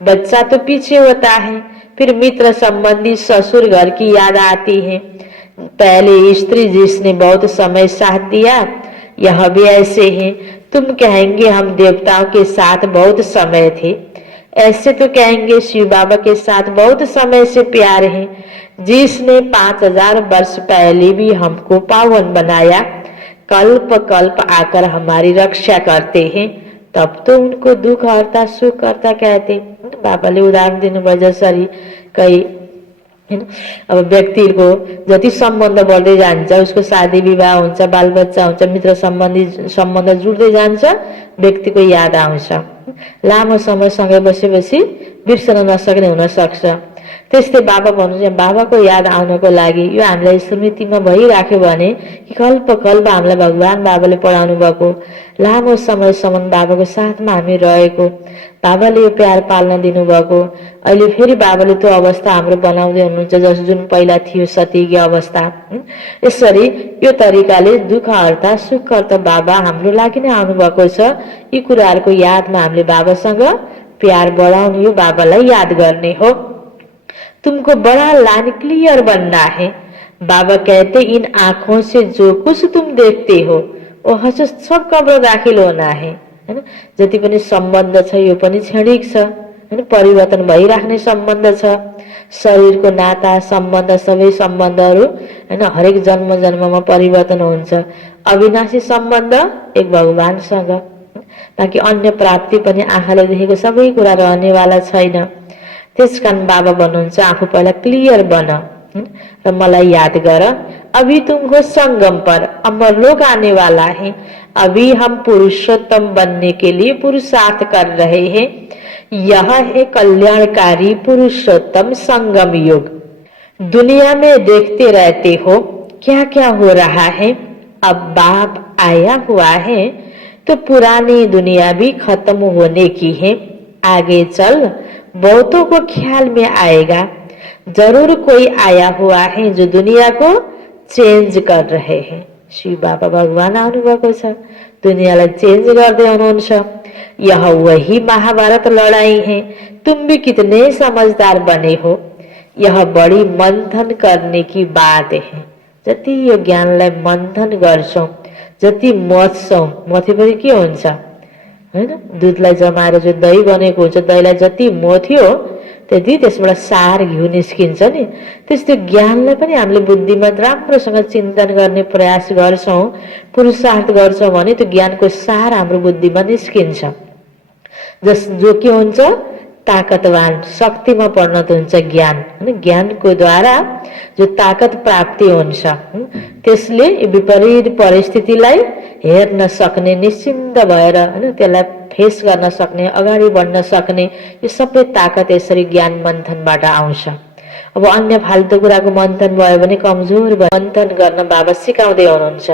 बच्चा तो पीछे होता है, फिर मित्र संबंधी ससुर घर की याद आती है। पहले स्त्री जिसने बहुत समय साथ दिया, यह भी ऐसे है। तुम कहेंगे हम देवताओं के साथ बहुत समय थे, ऐसे तो कहेंगे शिव बाबा के साथ बहुत समय से प्यार है। जिसने 5000 वर्ष पहले भी हमको पावन बनाया, कल्प कल्प आकर हमारी रक्षा करते हैं, तब तो उनको दुख हरता सुख करता कहते। बाबाले उदाहरण दिनुभयो जसरी कई अब व्यक्तिको जति सम्बन्ध बढ्दै जान्छ, उसको शादी विवाह हुन्छ, बालबच्चा हुन्छ, मित्र सम्बन्ध जुट्दै जान्छ, व्यक्तिको याद आउँछ। लामो समयसँगै बसेपछि बिर्सन नसक्ने हुन सक्छ। त्यस्तै बाबा भन्नुहुन्छ बाबाको याद आउनको लागि यो हामीलाई स्मृतिमा भइराख्यो भने कि कल्प कल्प हामीलाई भगवान बाबाले पढाउनु भएको, लामो समयसम्म बाबाको साथमा हामी रहेको, बाबाले यो प्यार पाल्न दिनुभएको, अहिले फेरि बाबाले त्यो अवस्था हाम्रो बनाउँदै हुनुहुन्छ जस जुन पहिला थियो सतीकी अवस्था। यसरी यो तरिकाले दुःख हर्ता सुख हर्ता बाबा हाम्रो लागि नै आउनुभएको छ। यी कुराहरूको यादमा हामीले बाबासँग प्यार बढाउने, यो बाबालाई याद गर्ने हो। तुमको बड़ा लाइन क्लियर बनना है। बाबा कहते इन आंखों से जो कुछ तुम देखते हो वह सब कब्र दाखिल होना है। जति पनि सम्बन्ध छ यो पनि क्षणिक छ, परिवर्तन भइराख्ने सम्बन्ध छ। शरीरको नाता सम्बन्ध सबै सम्बन्धहरू हरेक जन्म जन्ममा परिवर्तन हुन्छ। अविनाशी सम्बन्ध एक भगवानसँग, ताकि अन्य प्राप्ति पनि आँखाले देखेको सबै कुरा रहनेवाला छैन। त्यसकारण बाबा भन्नुहुन्छ आफू पहिला क्लियर बन र मलाई याद गर। अभी तुम हो संगम पर, अमर लोग आने वाला है। अभी हम पुरुषोत्तम बनने के लिए पुरुषार्थ कर रहे हैं। यह है कल्याणकारी पुरुषोत्तम संगम युग। दुनिया में देखते रहते हो क्या क्या हो रहा है। अब बाप आया हुआ है तो पुरानी दुनिया भी खत्म होने की है। आगे चल बहुतों को ख्याल में आएगा, जरूर कोई आया हुआ है जो दुनिया को चेंज कर रहे हैं। शिव बाबा भगवान आउनुभएको छ, दुनियालाई चेंज गर्दै हुनुहुन्छ। यह वही महाभारत लड़ाई है। तुम भी कितने समझदार बने हो। यह बड़ी मंथन करने की बात है। जति यो ज्ञानलाई मन्थन गर्छौं, जति मथ्छौं, मथेपछि के हुन्छ हैन, दुधलाई जमाएर जो दही बनेको हुन्छ, दहीलाई जति मथ्यो त्यति त्यसबाट सार घिउ निस्किन्छ नि। त्यस्तो ज्ञानलाई पनि हामीले बुद्धिमा राम्रोसँग चिन्तन गर्ने प्रयास गर्छौं, पुरुषार्थ गर्छौं भने त्यो ज्ञानको सार हाम्रो बुद्धिमा निस्किन्छ। जो के हुन्छ, ताकतवान शक्तिमा परिणत हुन्छ ज्ञान हैन। ज्ञानको द्वारा जो ताकत प्राप्ति हुन्छ त्यसले विपरीत परिस्थितिलाई हेर्न सक्ने, निश्चिन्त भएर हैन त्यसलाई फेस गर्न सक्ने, अगाडि बढ्न सक्ने यो सबै ताकत यसरी ज्ञान मन्थनबाट आउँछ। अब अन्य फाल्तु कुराको मन्थन भयो भने कमजोर भयो। मंथन गर्न बाबा सिकाउँदै हुनुहुन्छ।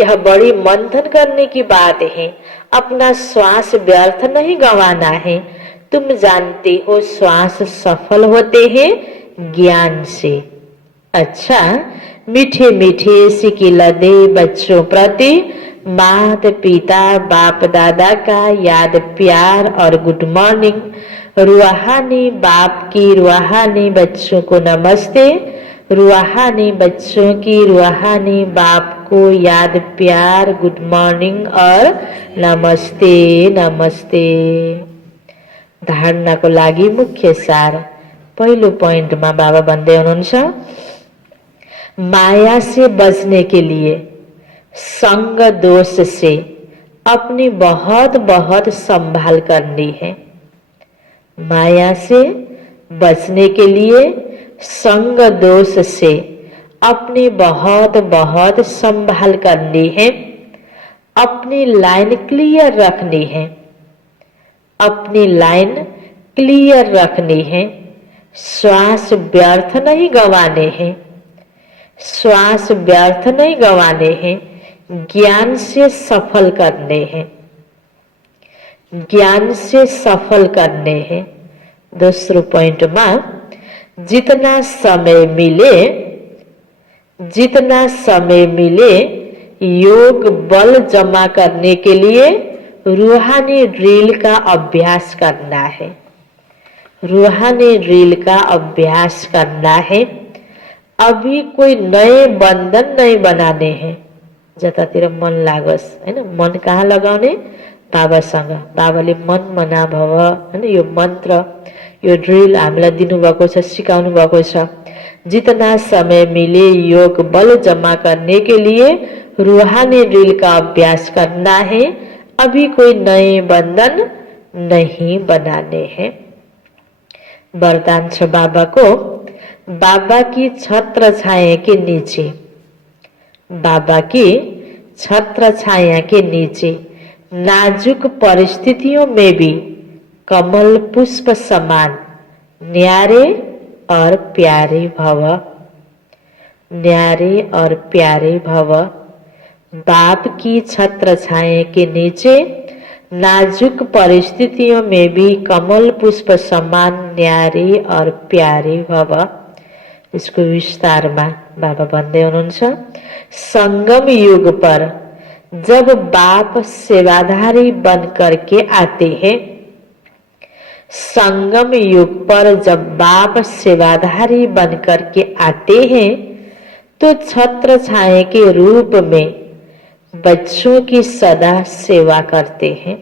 यह बड़ी मंथन करने की बात है, अपना श्वास व्यर्थ नहीं गंवाना है। तुम जानते हो श्वास सफल होते हैं ज्ञान से। अच्छा, मीठे मीठे सिकिलदे बच्चों प्रति माता पिता बाप दादा का याद प्यार और गुड मॉर्निंग। रूहानी बाप की रूहानी बच्चों को नमस्ते। रूहानी बच्चों की रूहानी बाप को याद प्यार गुड मॉर्निंग और नमस्ते नमस्ते। धारणाको लागि मुख्य सार पहिलो पोइन्टमा बाबा भन्दै हुनुहुन्छ, माया से बचने के लिए संग दोष से अपनी बहुत बहुत संभाल करनी है। माया से बचने के लिए संग दोष से अपनी बहुत बहुत संभाल करनी है। अपनी लाइन क्लियर रखनी है। अपनी लाइन क्लियर रखनी है। श्वास व्यर्थ नहीं गंवाने हैं। श्वास व्यर्थ नहीं गंवाने हैं। ज्ञान से सफल करने हैं। ज्ञान से सफल करने हैं। दूसरो पॉइंट में, जितना समय मिले योग बल जमा करने के लिए रूहानी ड्रिल का अभ्यास करना है। रूहानी ड्रिल का अभ्यास करना है। अभी कोई नए बंधन नहीं बनाने हैं। जतातिर मन लागोस् हैन, मन कहाँ लगाउने? बाबासँग। बाबाले मन मना भव हैन, यो मन्त्र यो ड्रिल हामीलाई दिनुभएको छ, सिकाउनु भएको छ। जितना समय मिले योग बल जमा करने के लिए रूहानी ड्रिल का अभ्यास करना है। अभी कोई नए बंधन नहीं बनाने हैं। वरदान छ बाबा को, बाबा की छत्र छाया के नीचे, बाबा की छत्र छाया के नीचे नाजुक परिस्थितियों में भी कमल पुष्प समान न्यारे और प्यारे भव। न्यारे और प्यारे भव। बाप की छत्र छाया के नीचे नाजुक परिस्थितियों में भी कमल पुष्प समान न्यारे और प्यारे भव। इसको विस्तार में बाबा भन्दै हुनुहुन्छ, संगम युग पर जब बाप सेवाधारी बन करके आते हैं, संगम युग पर जब बाप सेवाधारी बन करके आते हैं तो छत्र छाया के रूप में बच्चों की सदा सेवा करते हैं।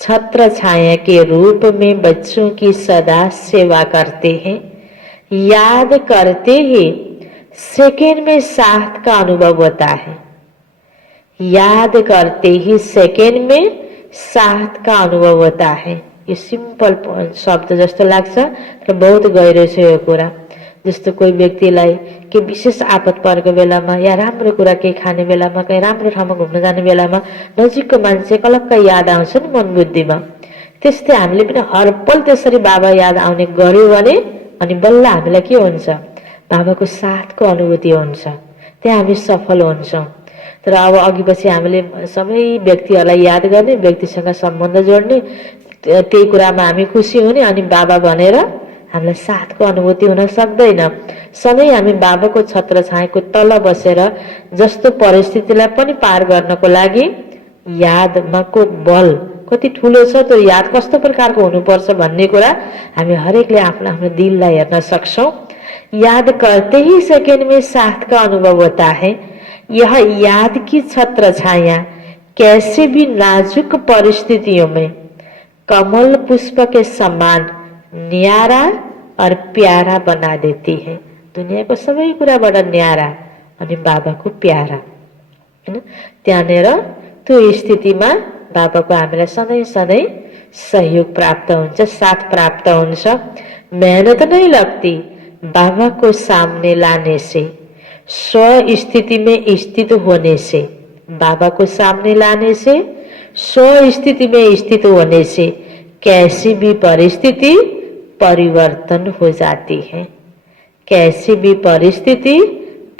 छत्र छाया के रूप में बच्चों की सदा सेवा करते हैं। याद करते ही सेकेंड में साथ का अनुभव होता है। याद करते ही सेकेंड में साथ का अनुभव होता है। यो सिंपल शब्द जस्तो लाग्छ तर बहुत गहिरो छ यो कुरा। जस्तो कोही व्यक्तिलाई के विशेष आपत परेको बेलामा या राम्रो कुरा केही खाने बेलामा, कहीँ राम्रो ठाउँमा घुम्न जाने बेलामा नजिकको मान्छे कलक्क याद आउँछ नि मन बुद्धिमा। त्यस्तै हामीले पनि हरपल त्यसरी बाबा याद आउने गर्यो भने अनि बल्ल हामीलाई के हुन्छ? बाबाको साथको अनुभूति हुन्छ। त्यहाँ हामी सफल हुन्छौँ। तर अब अघिपछि हामीले सबै व्यक्तिहरूलाई याद गर्ने, व्यक्तिसँग सम्बन्ध जोड्ने, त्यही कुरामा हामी खुसी हुने अनि बाबा भनेर हामीलाई साथको अनुभूति हुन सक्दैन। सधैँ हामी बाबाको छत्र छायाको तल बसेर जस्तो परिस्थितिलाई पनि पार गर्नको लागि यादमा को बल कति ठुलो छ, त्यो याद कस्तो प्रकारको हुनुपर्छ भन्ने कुरा हामी हरेकले आफ्नो आफ्नो दिललाई हेर्न सक्छौं। याद करते ही सेकेंड में साथ का अनुभव होता है। यह याद की छत्र छाया कैसे भी नाजुक परिस्थितियों में कमल पुष्प के समान न्यारा और प्यारा बना देती है। दुनियाँको सबै कुराबाट न्यारा अनि बाबाको प्यारा हैन। त्यहाँनेर त्यो स्थितिमा बाबाको हामीलाई सधैँ सधैँ सहयोग प्राप्त हुन्छ, साथ प्राप्त हुन्छ। मेहनत नहीं लगती बाबा को सामने लाने से, स्व स्थिति में स्थित होने से, बाबा को सामने लाने से, स्व स्थिति में स्थित होने से कैसी भी परिस्थिति परिवर्तन हो जाती है। कैसी भी परिस्थिति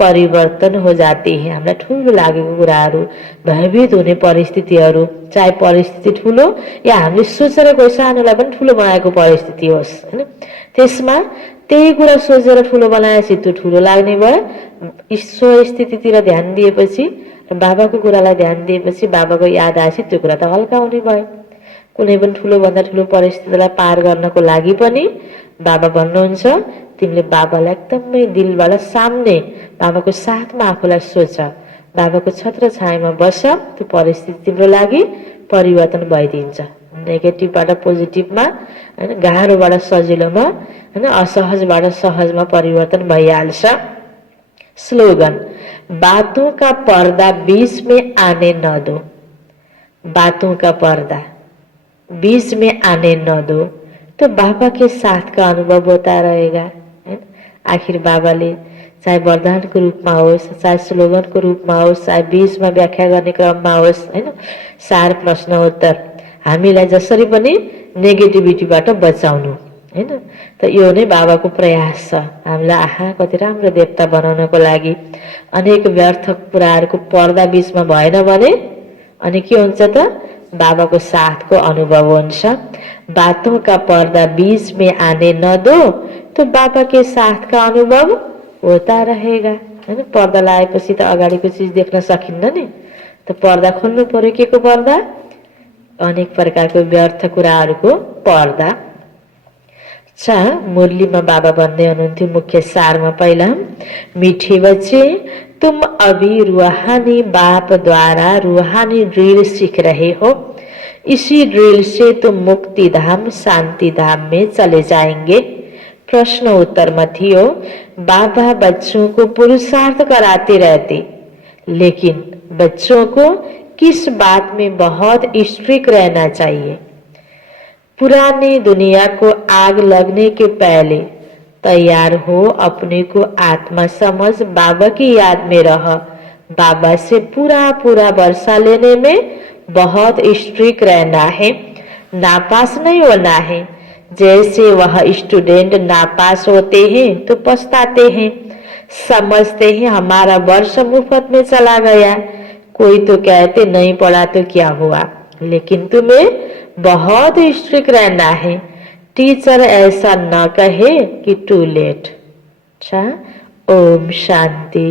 परिवर्तन हो जाती है। हामीलाई ठुलो लागेको कुराहरू, भयभीत हुने परिस्थितिहरू, चाहे परिस्थिति ठुलो या हामीले सोचेर कोही सानोलाई पनि ठुलो बनाएको परिस्थिति होस् हैन, त्यसमा त्यही कुरा सोचेर ठुलो बनाएपछि त्यो ठुलो लाग्ने भयो। स्व स्थितितिर ध्यान दिएपछि र बाबाको कुरालाई ध्यान दिएपछि बाबाको याद आएपछि त्यो कुरा त हल्का हुने भयो। कुनै पनि ठुलो भन्दा ठुलो परिस्थितिलाई पार गर्नको लागि पनि बाबा भन्नुहुन्छ तिमीले बाबालाई एकदमै दिलबाट सामने बाबाको साथमा आफूलाई सोच, बाबाको छत्र छायामा बस, त्यो परिस्थिति तिम्रो लागि परिवर्तन भइदिन्छ। नेगेटिभबाट पोजिटिभमा हैन, गाह्रोबाट सजिलोमा हैन, असहजबाट सहजमा परिवर्तन भइहाल्छ। स्लोगन, बातों का पर्दा बीच में आने न दो। बातों का पर्दा बीच में आने न दो तो बाबा के साथ का अनुभव होता रहेगा। आखिर बाबाले चाहे वरदानको रूपमा होस्, चाहे स्लोगनको रूपमा होस्, चाहे बीचमा व्याख्या गर्ने क्रममा होस् हैन, सार प्रश्न उत्तर हामीलाई जसरी पनि नेगेटिभिटीबाट बचाउनु हैन, त यो नै बाबाको प्रयास छ। हामीलाई आहा कति राम्रो देवता बनाउनको लागि अनेक व्यर्थ कुराहरूको पर्दा बीचमा भएन भने अनि के हुन्छ त बाबाको साथको अनुभव हुन्छ। बातों का पर्दा बीच में आने न दो तो बाबा के साथ का अनुभव होता रहेगा हैन। पर्दा लगाएपछि त अगाडिको चीज देख्न सकिन्न नि, त पर्दा खोल्नु पर्यो। के को पर्दा? अनेक प्रकारको व्यर्थ कुराहरूको पर्दा। अच्छा, मुरलीमा बाबा भन्दै हुनुहुन्थ्यो मुख्य सारमा पहिला, मीठे बच्चे तुम अभी रूहानी बाप द्वारा रूहानी ड्रिल सीख रहे हो। इसी ड्रिल से तुम मुक्ति धाम शांति धाम में चले जाएंगे। प्रश्न उत्तर में थियो, बाबा बच्चों को पुरुषार्थ कराते रहते, लेकिन बच्चों को किस बात में बहुत स्ट्रिक्ट रहना चाहिए? पुरानी दुनिया को आग लगने के पहले तैयार हो, अपने को आत्मा समझ बाबा की याद में रह। बाबा से पूरा पूरा वर्षा लेने में बहुत स्ट्रिक्ट रहना है, नापास नहीं होना है। जैसे वह स्टूडेंट नापास होते हैं तो पछताते हैं, समझते हैं हमारा वर्ष मुफ्त में चला गया। कोई तो कहते नहीं पढ़ा तो क्या हुआ, लेकिन तुम्हें बहुत स्ट्रिक्ट रहना है। टीचर ऐसा न कहे कि टू लेट। अच्छा, ओम शांति।